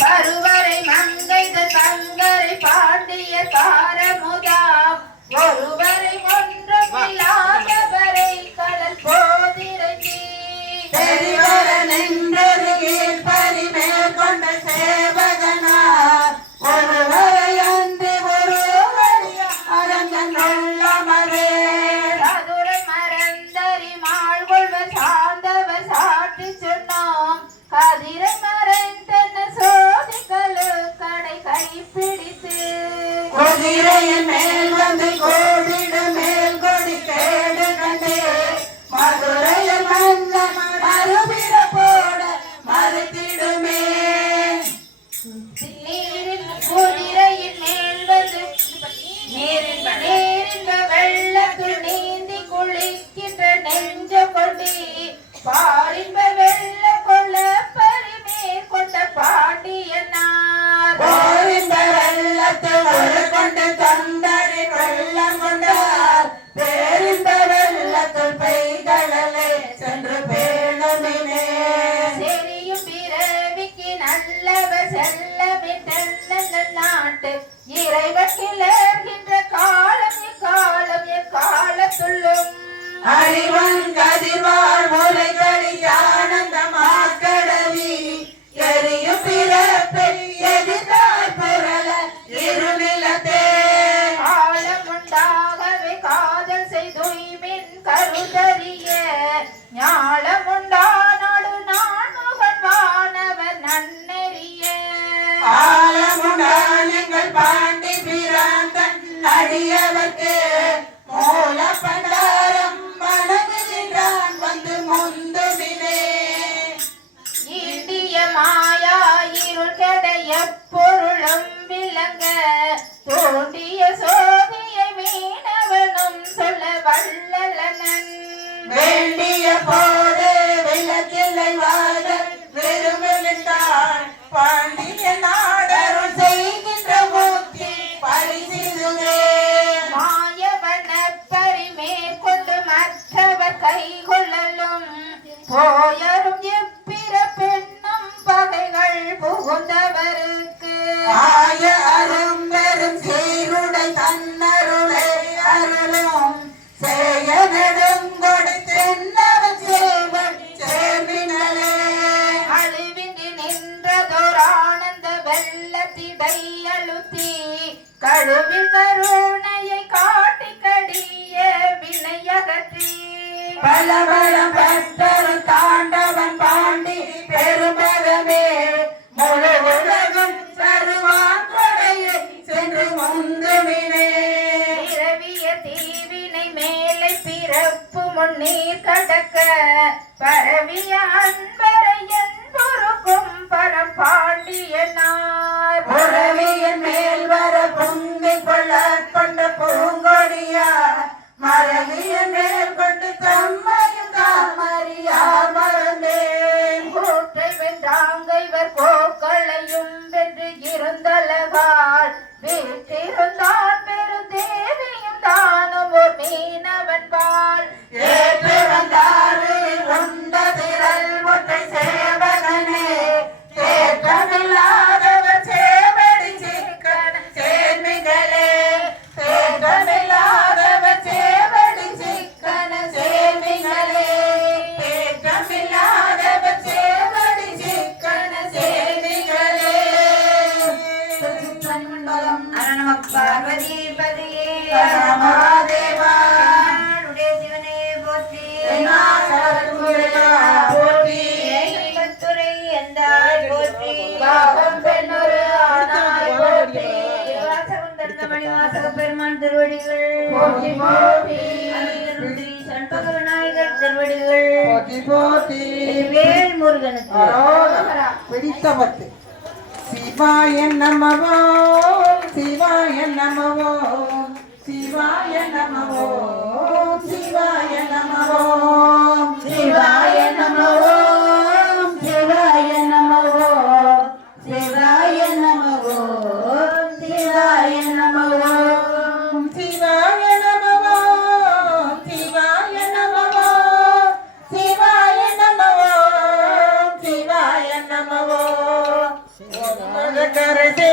பருவரை மங்கைகள் பங்கரை பாண்டிய தாரமுதாம் ஒருவரை ஒன்றுமில்லாதவரை கடல் போதிரங்கி பெரிவர நின்றருகில் பரிமேல் கொண்ட சேவகனார் ஒருவரை அன்றி ஒருவரை அரங்கன் உள்ளமரே சதுரை மறந்தறி மாள் கொள்வர் சார்ந்தவர் சாற்றி சொன்னோம் கதிரை மறைந்தன சோதிகளு கடை கைப்பிடித்து குதிரையின் மேல் வந்து கோடிட மேல் கொடி கேடு கண்டே மதுரையில் மன்ன மறுபிட போட மறுத்திடுமே குதிரையின் மேல் வந்து நீரின் வெள்ளத்தில் நீந்தி குளிக்கின்ற நெஞ்ச கொடி பாரின்ப வெள்ள கொள்ள பரிமேற் கொண்ட பாண்டியனார் பாரின்ப வெள்ளத்தில் ஒரு கொண்டு தந்தரை வெள்ளம் கொண்டார் பேரின்ப வெள்ளத்தில் பெய்களே சென்று பேணுமினே செரியும் பிறவிக்கு நல்லவர் செல்லமிட்ட நாட்டு இறைவன் கிளர்கின்ற காலம் எக்காலம் எக்காலத்துள்ளும் அறிவன் கதிர்வாழ் முறைகளி ஆனந்த மாக்கடவி எரியும் பிறப்பை எதிர்த்தாய் புரள இருநிலத்தே காலம் உண்டாகவே காதல் செய்துய்மின் கருதறிய ஞாலம் உண்டானோடு நான் முகன் வானவர் நன்னெறிய காலம் உண்டானங்கள் பாண்டி பிராந்தன் அடியவர்க்கு மூல பண்டாரம் வணங்குகின்றான் வந்து முந்துமினே இந்திய மாயா இருள் கடைய பொருளும் விளங்க தோண்டிய சோதியை மீனவனும் சொல்ல வல்லலனன் வேண்டிய போது விளக்கில்லை வாழ விரும்புகின்றான் பாண்டிய நாடருள் செய்கின்ற மூர்த்தி பரிசிதுவே மேற்கொண்டு மற்றவர் கை கொள்ளலும் போயரும் எப்பிற பெண்ணும் பகைகள் புகுந்தவருக்கு ஆய அரும் பெரும் சீருடை தன்னருளை அருளும் செய்ய நெடுங்கொடை தென்னவர் சேவன் சேர்வினலே அழிவின்றி நின்றதோர் ஆனந்த வெள்ளத்திடை அழுத்தி கழுவில் கருணையை காட்டி கடிய வினையகற்றி பலவரம் பெற்றரு தாண்டவன் பாண்டி பெருமகமே முழு உலகும் தருவான் கொடையை சென்று முந்துமினே இரவிய தீவினை மேலை பிறப்பு முன்னீர் கடக்க பரவிய அன்பரை என்பொருக்கும் பரம் பாண்டியனார் உறவியின் மேல் வர பொங்கி கொள்ள கொண்ட பூங்கொடியா மரகியின் மேல் கொண்டு தம்மையும் தாமறியார் மறந்தேன் கூற்றை வென்றாங்கைவர் போக்களையும் வென்று இருந்தலகால் வீற்றிருந்தான் பெரும் தேவியும் தானும் ஒரு மீனவன் பால் ஏற்று வந்தாரில் உண்ட திரள் ஒற்றை சேவகனே தேற்றமில்லாதவர் சேவடி சிக்கன சேர்மிகளே தேற்றமில்லாதவர் சேவடி சிக்கன சேர்மிகளே தேற்றமில்லாதவர் சேவடி சிக்கன சேர்மிகளே அரணம பார்வதி பதியே மகாதேவா சிவனே போற்றி போற்றி துறை எந்தாய் போற்றி பாகம் பெண்ணொரு ஆனாய் போற்றி மணிவாசக பெருமான் திருவடிகள் போற்றி போற்றி சண்பக விநாயகர் திருவடிகள் போற்றி போற்றி வேல் முருகனுக்கு பிடித்தவத்து சிவாய நமவோ சிவாய நமவோ சிவாய நமவோ சிவாய நமவோ சிவாய நமவோ கரசே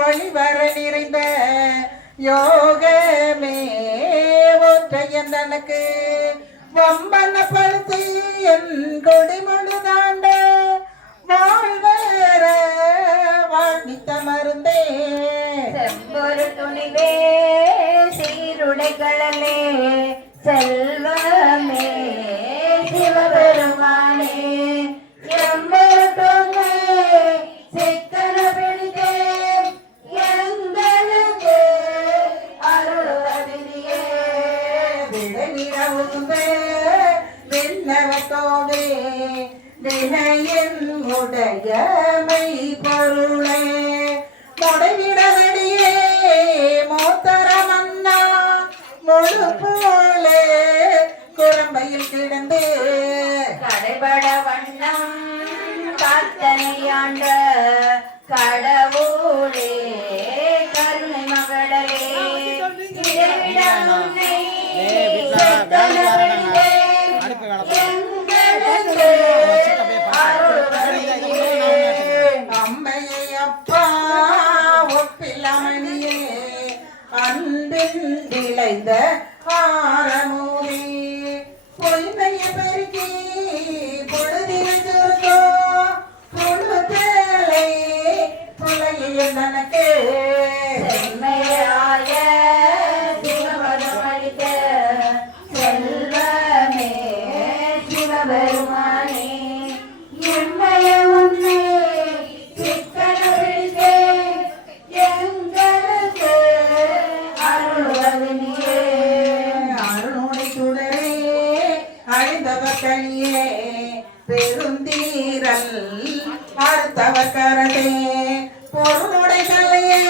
ஒளிவர நிறைந்த யோகமே ஒற்றையன் தனக்கு வம்பனப்படுத்தி என் கொடிமொழி தாண்ட வாழ்வர வாழ்வித்த மருந்தே செம்பொரு துணிவே சீருடைகளே செல்வமே சிவபெருமானே எம்பொரு துணை சிக்கன பிடித்தே எங்களுக்கு அருள்வதியே விடவிடவும்பே விண்ணவத்தோவே வினையின் உடையமை பொருளே முடைவிடவடியே மூத்தர மன்னா முழு போலே குரம்பையில் கிடந்து கடைபட வண்ணம் காத்தனையாண்ட கடவுளே கருணை மகளே இறைவிடம் உன்னை செத்தனவென்றே எங்களுக்கு அருள்வதியே. அம்மையை அப்பா ஒப்பில்லாமணியே அன்பின் விளைந்த ஆரமூரே பொய்மையை பெருக்கி பொழுதில் சுருந்தோ புழுதலை புலைய தனக்கு செம்மையாய சிவபதமளித்த செல்வமே சிவபெருமானே எம்மைய உன்னை சிக்கன பிடித்தே எங்களுக்கு அருள்வது நீயே. அருணோடை சுடரே அழிந்தவர் கழியே பெருந்தீரல் அறுத்தவர் கரதே பொருளுடை தலையே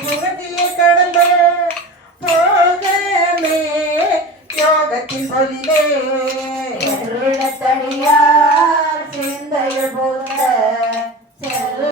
புகழ்ச்சியை கடந்த போகமே யோகத்தின் பொலிவே எருளத்தடியா